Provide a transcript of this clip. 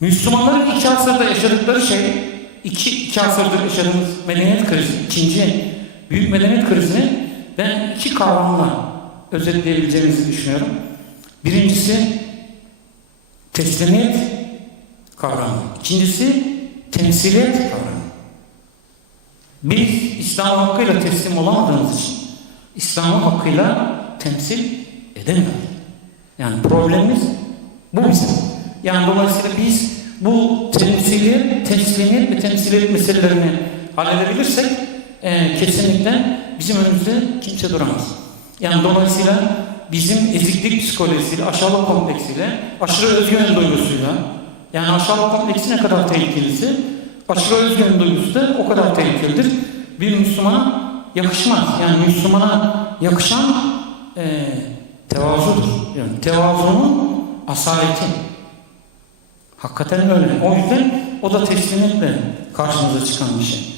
Müslümanların iki asırda yaşadıkları şey, iki, iki asırdır yaşadığımız medeniyet krizi, ikinci büyük medeniyet krizini ben iki kavramla özetleyebileceğimizi düşünüyorum. Birincisi teslimiyet kavramı. İkincisi temsiliyet kavramı. Biz İslam hakkıyla teslim olamadığımız için İslam'ı hakkıyla temsil edemiyoruz. Yani problemimiz bu bizim. Yani dolayısıyla biz bu temsiliyet, teslimiyet ve temsiliyet meselelerini halledebilirsek e, kesinlikle bizim önümüzde kimse duramaz. Yani dolayısıyla bizim eziklik psikolojisiyle, aşağılık kompleksiyle, aşırı özgüven duygusuyla, yani aşağılık kompleksi ne kadar tehlikelisi, aşırı özgüven duygusu da o kadar tehlikelidir. Bir Müslümana yakışmaz. Yani Müslümana yakışan e, tevazudur. Yani tevazunun asaleti. Hakikaten öyle. O yüzden o da teslimiyetle karşımıza çıkan bir şey.